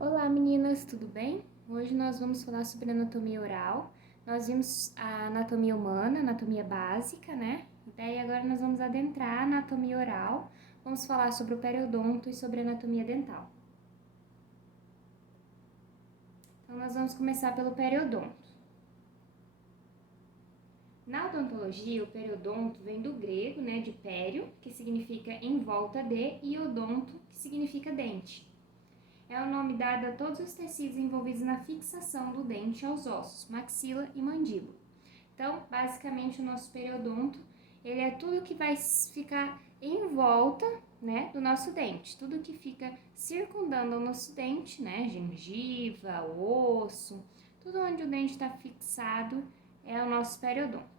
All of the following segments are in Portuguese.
Olá meninas, tudo bem? Hoje nós vamos falar sobre anatomia oral. Nós vimos a anatomia humana, anatomia básica, né? E daí agora nós vamos adentrar a anatomia oral. Vamos falar sobre o periodonto e sobre a anatomia dental. Então nós vamos começar pelo periodonto. Na odontologia, o periodonto vem do grego, né, de pério, que significa em volta de, e odonto, que significa dente. É o nome dado a todos os tecidos envolvidos na fixação do dente aos ossos, maxila e mandíbula. Então, basicamente, o nosso periodonto, ele é tudo que vai ficar em volta, né, do nosso dente, tudo que fica circundando o nosso dente, né, gengiva, osso, tudo onde o dente está fixado é o nosso periodonto.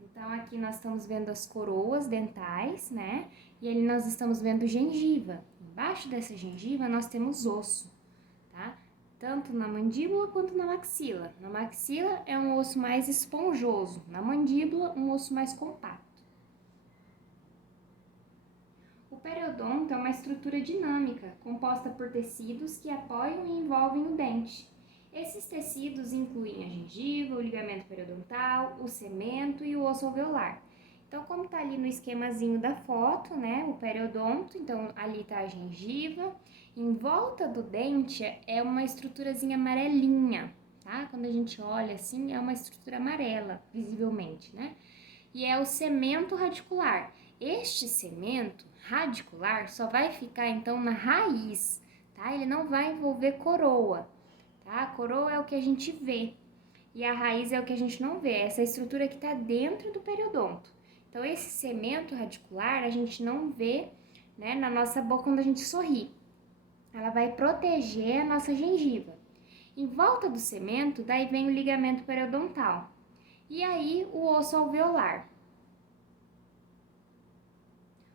Então, aqui nós estamos vendo as coroas dentais, né? E ali nós estamos vendo gengiva. Embaixo dessa gengiva nós temos osso, tá? Tanto na mandíbula quanto na maxila. Na maxila é um osso mais esponjoso, na mandíbula um osso mais compacto. O periodonto é uma estrutura dinâmica, composta por tecidos que apoiam e envolvem o dente. Esses tecidos incluem a gengiva, o ligamento periodontal, o cemento e o osso alveolar. Então, como está ali no esquemazinho da foto, né, o periodonto, então ali está a gengiva. Em volta do dente é uma estruturazinha amarelinha, tá? Quando a gente olha assim, é uma estrutura amarela, visivelmente, né? E é o cemento radicular. Este cemento radicular só vai ficar então na raiz, tá? Ele não vai envolver coroa, tá? A coroa é o que a gente vê e a raiz é o que a gente não vê, essa estrutura que está dentro do periodonto. Então, esse cemento radicular a gente não vê, né, na nossa boca quando a gente sorri. Ela vai proteger a nossa gengiva. Em volta do cemento, daí vem o ligamento periodontal. E aí, o osso alveolar.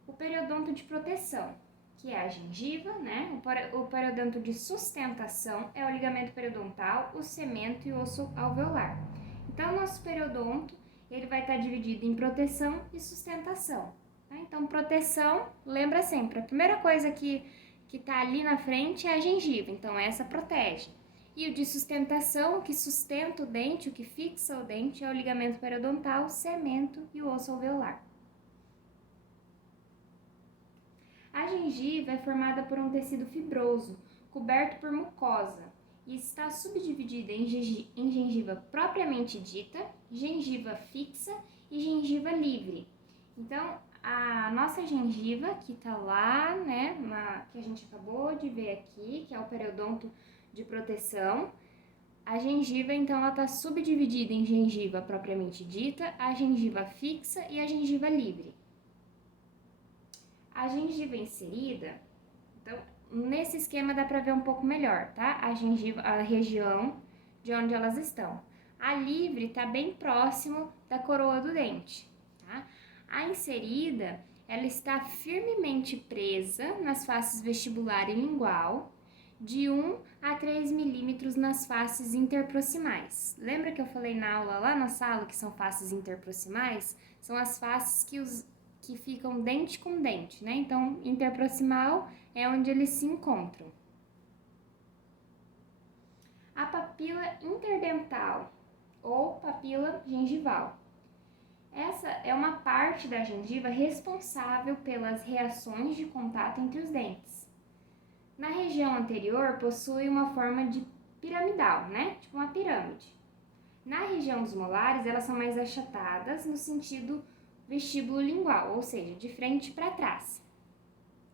O periodonto de proteção, que é a gengiva, né? O periodonto de sustentação é o ligamento periodontal, o cemento e o osso alveolar. Então, o nosso periodonto, ele vai estar dividido em proteção e sustentação. Tá? Então, proteção, lembra sempre, a primeira coisa que está ali na frente é a gengiva, então essa protege. E o de sustentação, o que sustenta o dente, o que fixa o dente, é o ligamento periodontal, o cemento e o osso alveolar. A gengiva é formada por um tecido fibroso, coberto por mucosa, e está subdividida em gengiva propriamente dita, gengiva fixa e gengiva livre. Então, a nossa gengiva, que está lá, né, que a gente acabou de ver aqui, que é o periodonto de proteção, a gengiva, então, ela está subdividida em gengiva propriamente dita, a gengiva fixa e a gengiva livre. A gengiva inserida, então, nesse esquema dá para ver um pouco melhor, tá? A gengiva, a região de onde elas estão. A livre está bem próximo da coroa do dente, tá? A inserida, ela está firmemente presa nas faces vestibular e lingual, de 1 a 3 milímetros nas faces interproximais. Lembra que eu falei na aula lá na sala que são faces interproximais? São as faces que ficam dente com dente, né? Então, interproximal é onde eles se encontram. A papila interdental ou papila gengival. Essa é uma parte da gengiva responsável pelas reações de contato entre os dentes. Na região anterior possui uma forma de piramidal, né? Tipo uma pirâmide. Na região dos molares, elas são mais achatadas no sentido vestíbulo lingual, ou seja, de frente para trás.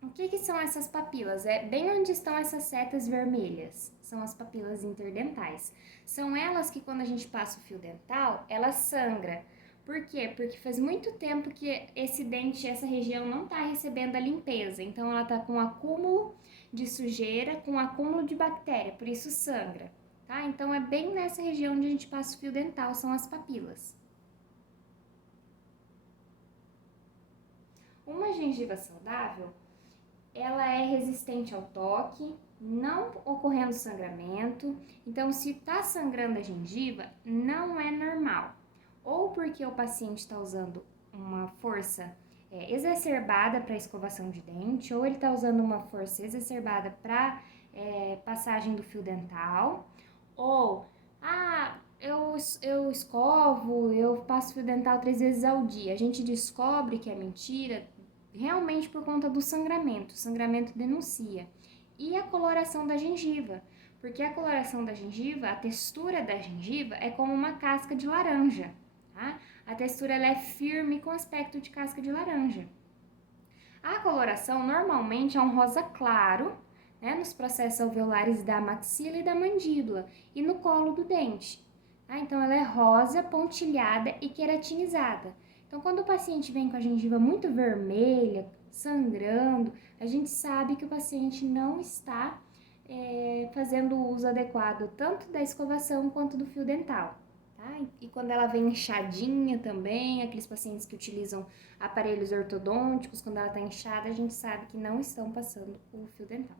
O que são essas papilas? É bem onde estão essas setas vermelhas. São as papilas interdentais. São elas que, quando a gente passa o fio dental, ela sangra. Por quê? Porque faz muito tempo que esse dente, essa região não está recebendo a limpeza. Então, ela está com um acúmulo de sujeira, com um acúmulo de bactéria, por isso sangra. Tá? Então, é bem nessa região onde a gente passa o fio dental, são as papilas. Uma gengiva saudável, ela é resistente ao toque, não ocorrendo sangramento. Então, se está sangrando a gengiva, não é normal. Ou porque o paciente está usando uma força exacerbada para escovação de dente, ou ele está usando uma força exacerbada para passagem do fio dental, ou eu escovo, eu passo fio dental 3 vezes ao dia. A gente descobre que é mentira realmente por conta do sangramento. O sangramento denuncia. E a coloração da gengiva, porque a coloração da gengiva, a textura da gengiva é como uma casca de laranja, tá? A textura ela é firme com aspecto de casca de laranja. A coloração normalmente é um rosa claro, né, nos processos alveolares da maxila e da mandíbula e no colo do dente. Tá? Então, ela é rosa, pontilhada e queratinizada. Então, quando o paciente vem com a gengiva muito vermelha, sangrando, a gente sabe que o paciente não está fazendo o uso adequado tanto da escovação quanto do fio dental. Tá? E quando ela vem inchadinha também, aqueles pacientes que utilizam aparelhos ortodônticos, quando ela está inchada, a gente sabe que não estão passando o fio dental.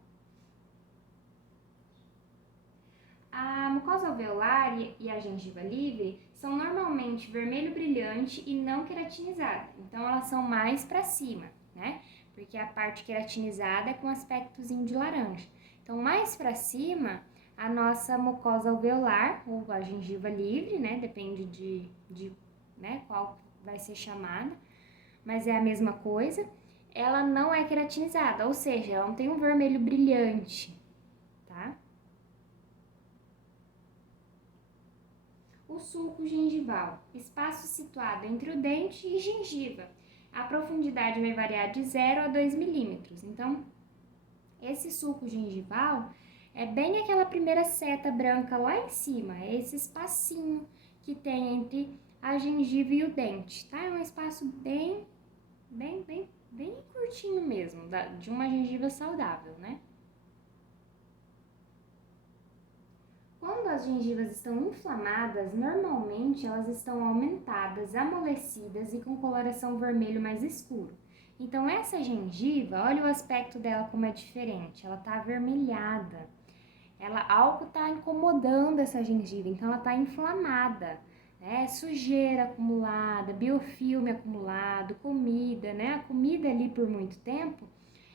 A mucosa alveolar e a gengiva livre são normalmente vermelho brilhante e não queratinizada, então elas são mais para cima, né? Porque a parte queratinizada é com aspectozinho de laranja. Então, mais para cima, a nossa mucosa alveolar, ou a gengiva livre, né? Depende de né, qual vai ser chamada, mas é a mesma coisa. Ela não é queratinizada, ou seja, ela não tem um vermelho brilhante, tá? O sulco gengival, espaço situado entre o dente e gengiva. A profundidade vai variar de 0 a 2 milímetros. Então, esse sulco gengival é bem aquela primeira seta branca lá em cima, é esse espacinho que tem entre a gengiva e o dente, tá? É um espaço bem curtinho mesmo, de uma gengiva saudável, né? Quando as gengivas estão inflamadas, normalmente elas estão aumentadas, amolecidas e com coloração vermelho mais escuro. Então essa gengiva, olha o aspecto dela como é diferente, ela está avermelhada. Algo está incomodando essa gengiva, então ela está inflamada. Sujeira acumulada, biofilme acumulado, comida, né? A comida ali por muito tempo,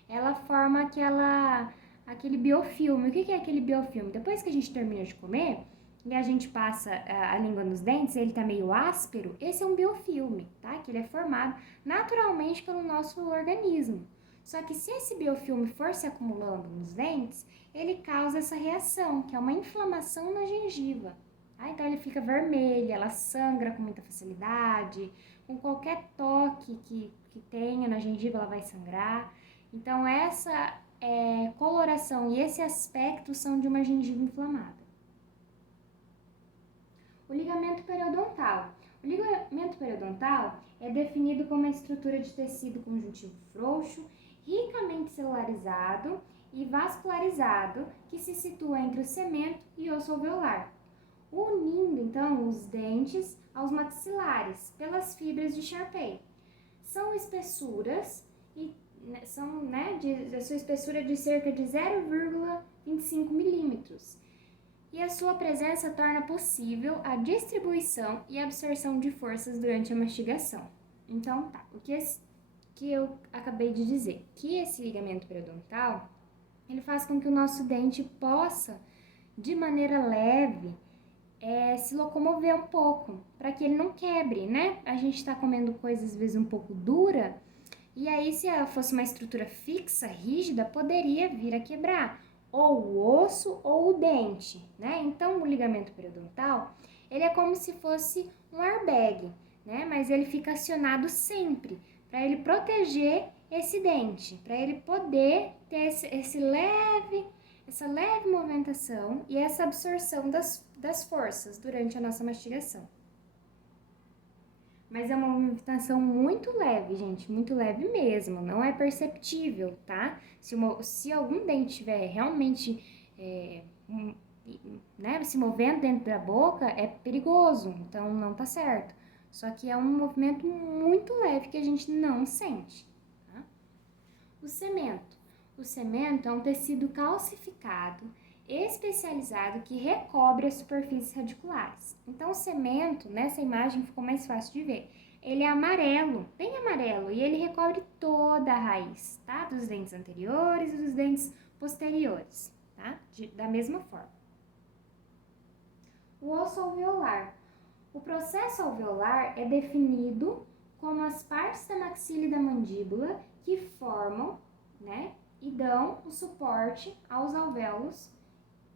ela forma aquele biofilme. O que é aquele biofilme? Depois que a gente termina de comer e a gente passa a língua nos dentes, ele tá meio áspero, esse é um biofilme, tá? Que ele é formado naturalmente pelo nosso organismo. Só que se esse biofilme for se acumulando nos dentes, ele causa essa reação, que é uma inflamação na gengiva. Tá? Então ele fica vermelho, ela sangra com muita facilidade, com qualquer toque que tenha na gengiva ela vai sangrar. Então essa coloração e esse aspecto são de uma gengiva inflamada. O ligamento periodontal. O ligamento periodontal é definido como uma estrutura de tecido conjuntivo frouxo, ricamente celularizado e vascularizado, que se situa entre o cemento e o osso alveolar, unindo então os dentes aos maxilares pelas fibras de Charpey. São espessuras e são, a sua espessura de cerca de 0,25 milímetros. E a sua presença torna possível a distribuição e absorção de forças durante a mastigação. Então, tá, o que eu acabei de dizer? Que esse ligamento periodontal, ele faz com que o nosso dente possa, de maneira leve, se locomover um pouco, para que ele não quebre, né? A gente está comendo coisas às vezes um pouco dura, e aí se ela fosse uma estrutura fixa, rígida, poderia vir a quebrar, ou o osso ou o dente, né? Então o ligamento periodontal, ele é como se fosse um airbag, né? Mas ele fica acionado sempre, para ele proteger esse dente, para ele poder ter essa leve movimentação e essa absorção das forças durante a nossa mastigação. Mas é uma movimentação muito leve, gente, muito leve mesmo, não é perceptível, tá? Se algum dente estiver realmente se movendo dentro da boca, é perigoso, então não tá certo. Só que é um movimento muito leve que a gente não sente. Tá? O cemento. O cemento é um tecido calcificado, especializado que recobre as superfícies radiculares. Então, o cemento, nessa imagem ficou mais fácil de ver, Ele é amarelo, bem amarelo, e ele recobre toda a raiz, tá? Dos dentes anteriores e dos dentes posteriores, tá? Da mesma forma. O osso alveolar. O processo alveolar é definido como as partes da maxila e da mandíbula que formam, né, e dão o suporte aos alvéolos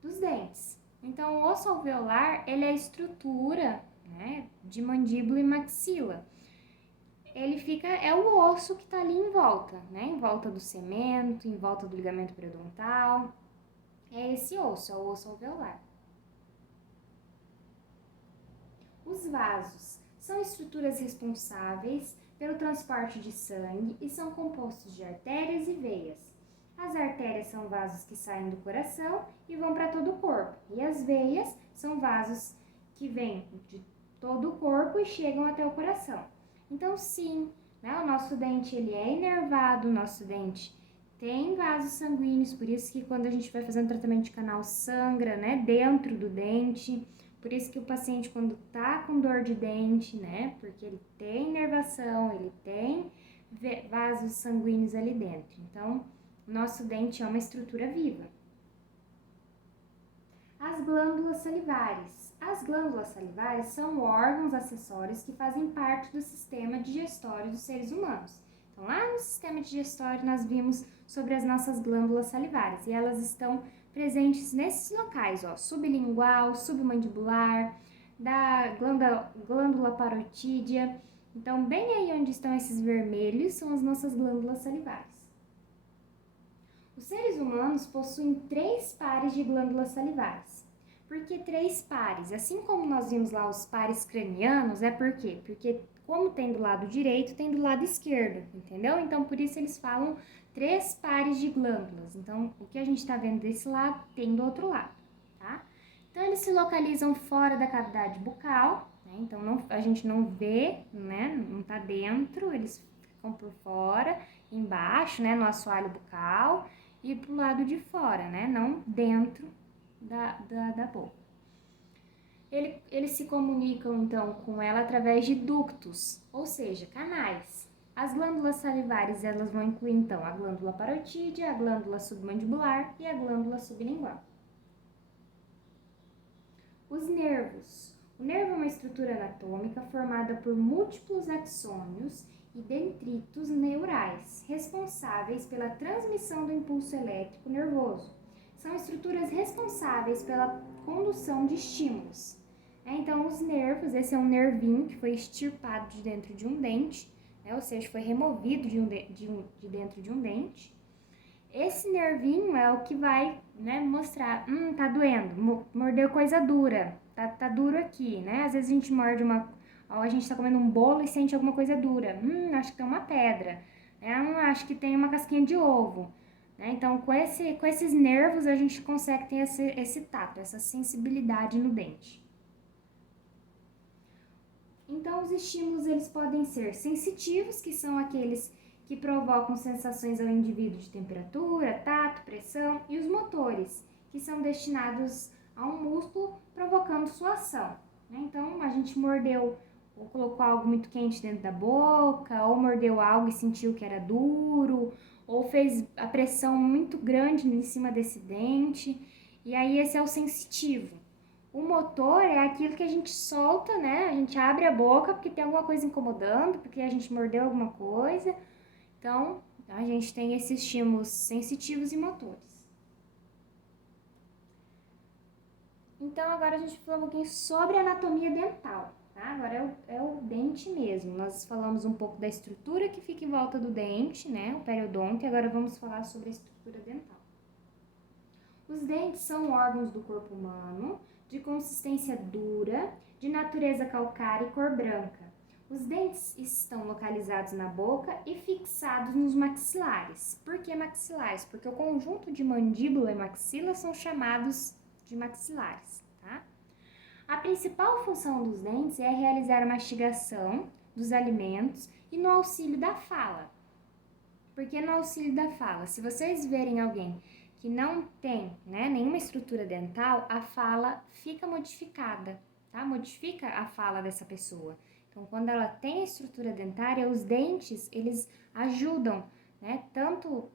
dos dentes. Então, o osso alveolar, ele é a estrutura, né, de mandíbula e maxila. Ele é o osso que está ali em volta, né, em volta do cemento, em volta do ligamento periodontal. É esse osso, é o osso alveolar. Os vasos são estruturas responsáveis pelo transporte de sangue e são compostos de artérias e veias. As artérias são vasos que saem do coração e vão para todo o corpo. E as veias são vasos que vêm de todo o corpo e chegam até o coração. Então, sim, né, o nosso dente ele é inervado, o nosso dente tem vasos sanguíneos, por isso que quando a gente vai fazer um tratamento de canal sangra, né, dentro do dente. Por isso que o paciente, quando tá com dor de dente, né, porque ele tem inervação, ele tem vasos sanguíneos ali dentro. Então, o nosso dente é uma estrutura viva. As glândulas salivares. As glândulas salivares são órgãos acessórios que fazem parte do sistema digestório dos seres humanos. Então, lá no sistema digestório, nós vimos sobre as nossas glândulas salivares e elas estão presentes nesses locais, ó, sublingual, submandibular, da glândula parotídea. Então, bem aí onde estão esses vermelhos são as nossas glândulas salivares. Os seres humanos possuem 3 pares de glândulas salivares. Por que 3 pares? Assim como nós vimos lá os pares cranianos, é por quê? Porque como tem do lado direito, tem do lado esquerdo, entendeu? Então, por isso eles falam 3 pares de glândulas. Então, o que a gente está vendo desse lado, tem do outro lado, tá? Então, eles se localizam fora da cavidade bucal, né? Então, a gente não vê, né? Não tá dentro, eles ficam por fora, embaixo, né? No assoalho bucal e pro lado de fora, né? Não dentro da boca. Eles se comunicam, então, com ela através de ductos, ou seja, canais. As glândulas salivares, elas vão incluir, então, a glândula parotídea, a glândula submandibular e a glândula sublingual. Os nervos. O nervo é uma estrutura anatômica formada por múltiplos axônios e dendritos neurais, responsáveis pela transmissão do impulso elétrico nervoso. São estruturas responsáveis pela condução de estímulos. Então, os nervos, esse é um nervinho que foi extirpado de dentro de um dente, né? Ou seja, foi removido de dentro de um dente. Esse nervinho é o que vai, né, mostrar, tá doendo, mordeu coisa dura, tá duro aqui, né? Às vezes a gente morde a gente tá comendo um bolo e sente alguma coisa dura, acho que tem uma pedra, acho que tem uma casquinha de ovo. Né? Então, com esses nervos, a gente consegue ter esse tato, essa sensibilidade no dente. Então, os estímulos eles podem ser sensitivos, que são aqueles que provocam sensações ao indivíduo de temperatura, tato, pressão, e os motores, que são destinados a um músculo provocando sua ação. Né? Então, a gente mordeu ou colocou algo muito quente dentro da boca, ou mordeu algo e sentiu que era duro, ou fez a pressão muito grande em cima desse dente, e aí esse é o sensitivo. O motor é aquilo que a gente solta, né? A gente abre a boca porque tem alguma coisa incomodando, porque a gente mordeu alguma coisa. Então, a gente tem esses estímulos sensitivos e motores. Então, agora a gente vai falar um pouquinho sobre a anatomia dental. Tá? Agora é o dente mesmo. Nós falamos um pouco da estrutura que fica em volta do dente, né? O periodonto, e agora vamos falar sobre a estrutura dental. Os dentes são órgãos do corpo humano, de consistência dura, de natureza calcária e cor branca. Os dentes estão localizados na boca e fixados nos maxilares. Por que maxilares? Porque o conjunto de mandíbula e maxila são chamados de maxilares, tá? A principal função dos dentes é realizar a mastigação dos alimentos e no auxílio da fala. Por que no auxílio da fala? Se vocês verem alguém que não tem, né, nenhuma estrutura dental, a fala fica modificada, tá? Modifica a fala dessa pessoa. Então, quando ela tem a estrutura dentária, os dentes, eles ajudam, né? Tanto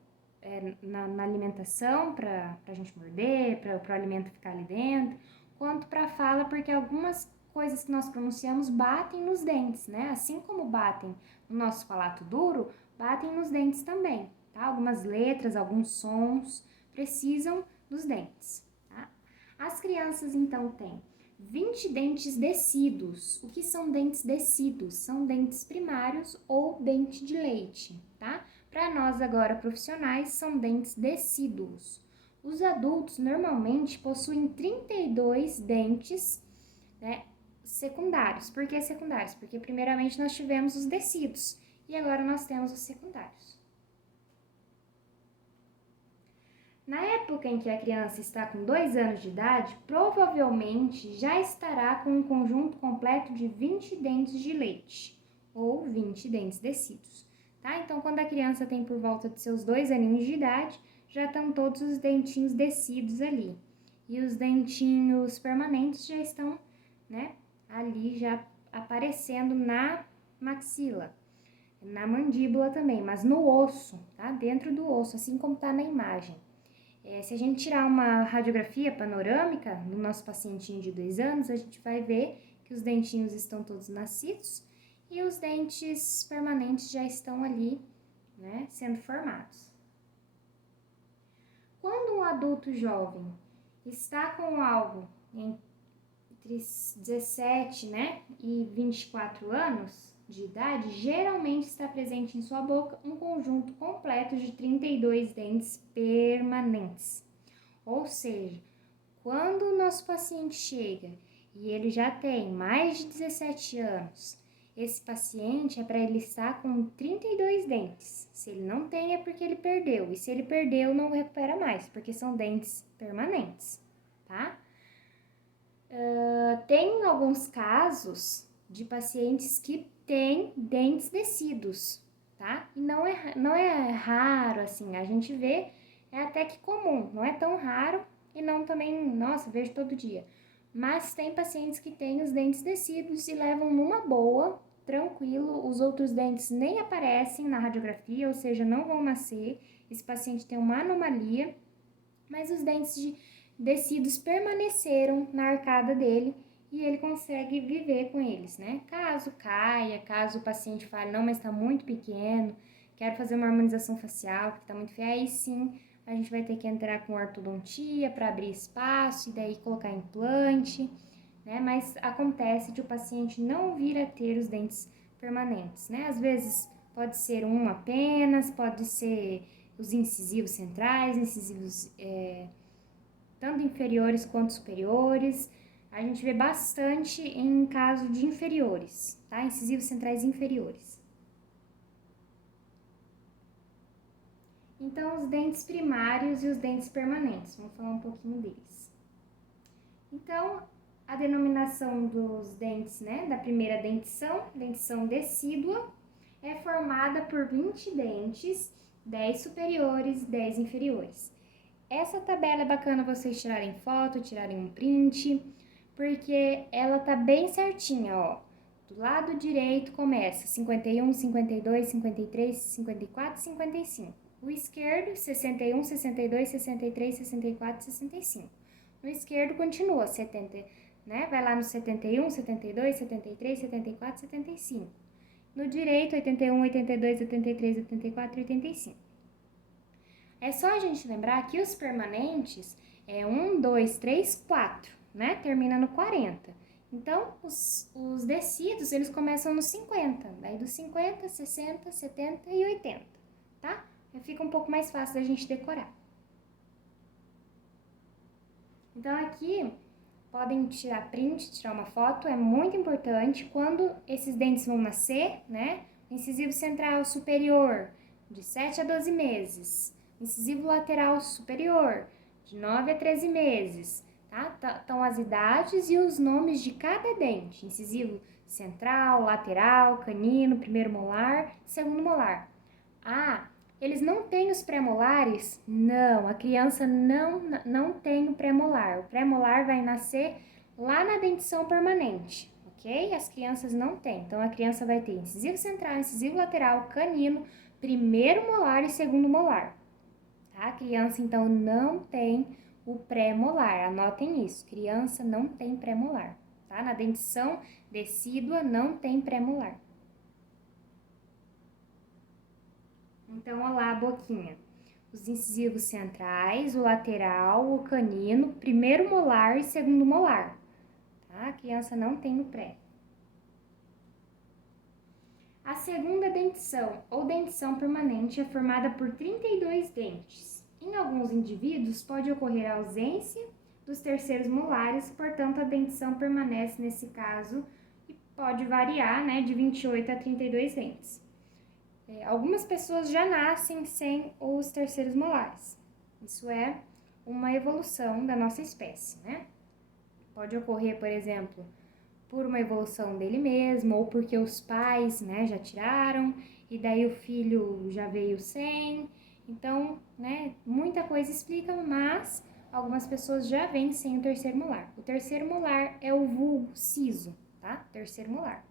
na alimentação, para a gente morder, para o alimento ficar ali dentro, quanto para a fala, porque algumas coisas que nós pronunciamos batem nos dentes, né? Assim como batem no nosso palato duro, batem nos dentes também, tá? Algumas letras, alguns sons precisam dos dentes, tá? As crianças, então, têm 20 dentes descidos. O que são dentes descidos? São dentes primários ou dente de leite, tá? Para nós agora profissionais, são dentes decíduos. Os adultos normalmente possuem 32 dentes, né, secundários. Por que secundários? Porque primeiramente nós tivemos os descidos e agora nós temos os secundários. Na época em que a criança está com 2 anos de idade, provavelmente já estará com um conjunto completo de 20 dentes de leite, ou 20 dentes descidos, tá? Então, quando a criança tem por volta de seus 2 aninhos de idade, já estão todos os dentinhos descidos ali. E os dentinhos permanentes já estão, né, ali já aparecendo na maxila, na mandíbula também, mas no osso, tá? Dentro do osso, assim como está na imagem. Se a gente tirar uma radiografia panorâmica no nosso pacientinho de 2 anos, a gente vai ver que os dentinhos estão todos nascidos e os dentes permanentes já estão ali, né, sendo formados. Quando um adulto jovem está com algo entre 17, né, e 24 anos de idade, geralmente está presente em sua boca um conjunto completo de 32 dentes permanentes. Ou seja, quando o nosso paciente chega e ele já tem mais de 17 anos, esse paciente é para ele estar com 32 dentes. Se ele não tem, é porque ele perdeu. E se ele perdeu, não recupera mais, porque são dentes permanentes, tá? Tem alguns casos de pacientes que têm dentes descidos, tá? E não é raro, assim, a gente vê, é até que comum, não é tão raro e não também, nossa, vejo todo dia. Mas tem pacientes que têm os dentes descidos e levam numa boa, tranquilo, os outros dentes nem aparecem na radiografia, ou seja, não vão nascer, esse paciente tem uma anomalia, mas os dentes descidos permaneceram na arcada dele e ele consegue viver com eles, né? Caso caia, caso o paciente fale, não, mas está muito pequeno, quero fazer uma harmonização facial, porque está muito feio, aí sim a gente vai ter que entrar com ortodontia para abrir espaço e daí colocar implante, né? Mas acontece de o paciente não vir a ter os dentes permanentes, né? Às vezes pode ser um apenas, pode ser os incisivos centrais, incisivos tanto inferiores quanto superiores. A gente vê bastante em caso de inferiores, tá? Incisivos centrais inferiores. Então, os dentes primários e os dentes permanentes, vamos falar um pouquinho deles. Então, a denominação dos dentes, né, da primeira dentição decídua, é formada por 20 dentes, 10 superiores, 10 inferiores. Essa tabela é bacana vocês tirarem foto, tirarem um print, porque ela tá bem certinha, ó. Do lado direito começa 51, 52, 53, 54 e 55. O esquerdo, 61, 62, 63, 64 e 65. No esquerdo continua 70, né? Vai lá no 71, 72, 73, 74 e 75. No direito, 81, 82, 83, 84 e 85. É só a gente lembrar que os permanentes é 1, 2, 3, 4, né? Termina no 40. Então, os descidos, eles começam no 50, daí dos 50, 60, 70 e 80, tá? Fica um pouco mais fácil da gente decorar. Então, aqui, podem tirar print, tirar uma foto, é muito importante quando esses dentes vão nascer, né? Incisivo central superior, de 7 a 12 meses. Incisivo lateral superior, de 9 a 13 meses, tá? Então, as idades e os nomes de cada dente. Incisivo central, lateral, canino, primeiro molar, segundo molar. Eles não têm os pré-molares? Não, a criança não tem o pré-molar. O pré-molar vai nascer lá na dentição permanente, ok? As crianças não têm. Então, a criança vai ter incisivo central, incisivo lateral, canino, primeiro molar e segundo molar. Tá? A criança, então, não tem o pré-molar. Anotem isso. Criança não tem pré-molar. Tá? Na dentição decídua não tem pré-molar. Então, olha lá a boquinha. Os incisivos centrais, o lateral, o canino, primeiro molar e segundo molar. Tá? A criança não tem no pré. A segunda dentição, ou dentição permanente, é formada por 32 dentes. Em alguns indivíduos, pode ocorrer a ausência dos terceiros molares, portanto, a dentição permanece nesse caso e pode variar, né, de 28 a 32 dentes. Algumas pessoas já nascem sem os terceiros molares. Isso é uma evolução da nossa espécie, né? Pode ocorrer, por exemplo, por uma evolução dele mesmo, ou porque os pais, né, já tiraram, e daí o filho já veio sem. Então, né, muita coisa explica, mas algumas pessoas já vêm sem o terceiro molar. O terceiro molar é o vulgo siso, tá? Terceiro molar.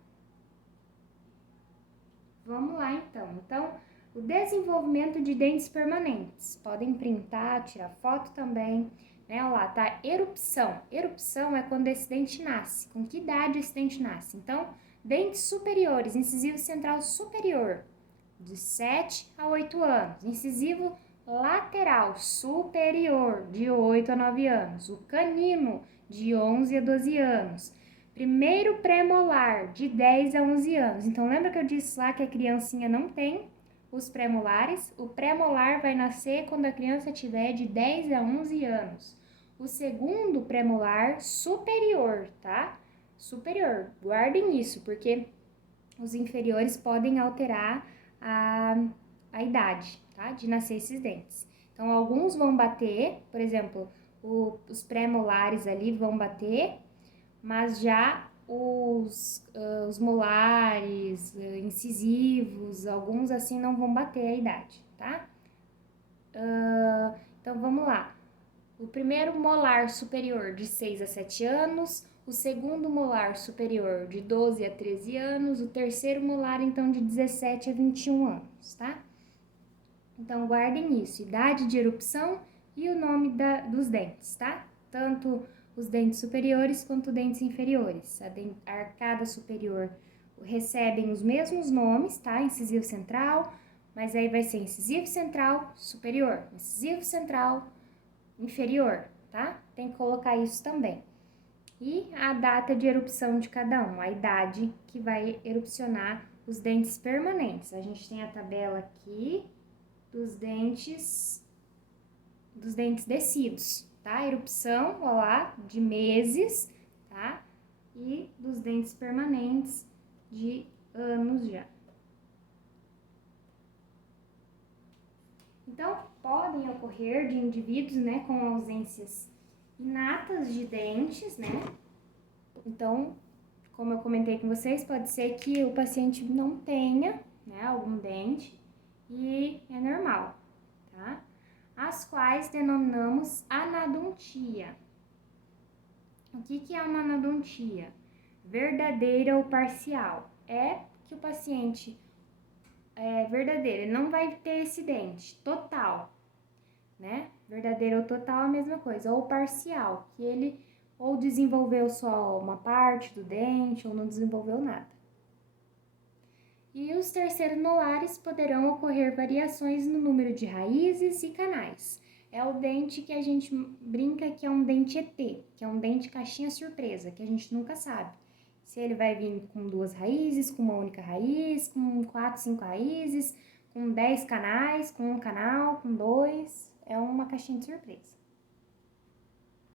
Vamos lá, então. Então, o desenvolvimento de dentes permanentes. Podem printar, tirar foto também. Olha lá, tá? Erupção. Erupção é quando esse dente nasce. Com que idade esse dente nasce? Então, dentes superiores, incisivo central superior, de 7 a 8 anos. Incisivo lateral superior, de 8 a 9 anos. O canino, de 11 a 12 anos. Primeiro pré-molar, de 10 a 11 anos. Então, lembra que eu disse lá que a criancinha não tem os pré-molares? O pré-molar vai nascer quando a criança tiver de 10 a 11 anos. O segundo pré-molar superior, tá? Superior. Guardem isso, porque os inferiores podem alterar a idade, tá? De nascer esses dentes. Então, alguns vão bater, por exemplo, os pré-molares ali vão bater, mas já os molares, incisivos, alguns assim não vão bater a idade, tá? Então, vamos lá. O primeiro molar superior de 6 a 7 anos, o segundo molar superior de 12 a 13 anos, o terceiro molar, então, de 17 a 21 anos, tá? Então, guardem isso, idade de erupção e o nome dos dentes, tá? Tanto os dentes superiores quanto dentes inferiores. A arcada superior recebem os mesmos nomes, tá? Incisivo central, mas aí vai ser incisivo central superior, incisivo central inferior, tá? Tem que colocar isso também. E a data de erupção de cada um, a idade que vai erupcionar os dentes permanentes. A gente tem a tabela aqui dos dentes decíduos, tá? Erupção, ó lá, de meses, tá? E dos dentes permanentes de anos já. Então, podem ocorrer de indivíduos, né, com ausências inatas de dentes, né? Então, como eu comentei com vocês, pode ser que o paciente não tenha, né, algum dente e é normal, tá? As quais denominamos anadontia. O que é uma anadontia? Verdadeira ou parcial. É que o paciente é verdadeiro, ele não vai ter esse dente total, né? Verdadeiro ou total é a mesma coisa. Ou parcial, que ele ou desenvolveu só uma parte do dente ou não desenvolveu nada. E os terceiros molares poderão ocorrer variações no número de raízes e canais. É o dente que a gente brinca que é um dente ET, que é um dente caixinha surpresa, que a gente nunca sabe. Se ele vai vir com 2 raízes, com uma única raiz, com 4, 5 raízes, com 10 canais, com 1 canal, com 2, é uma caixinha de surpresa.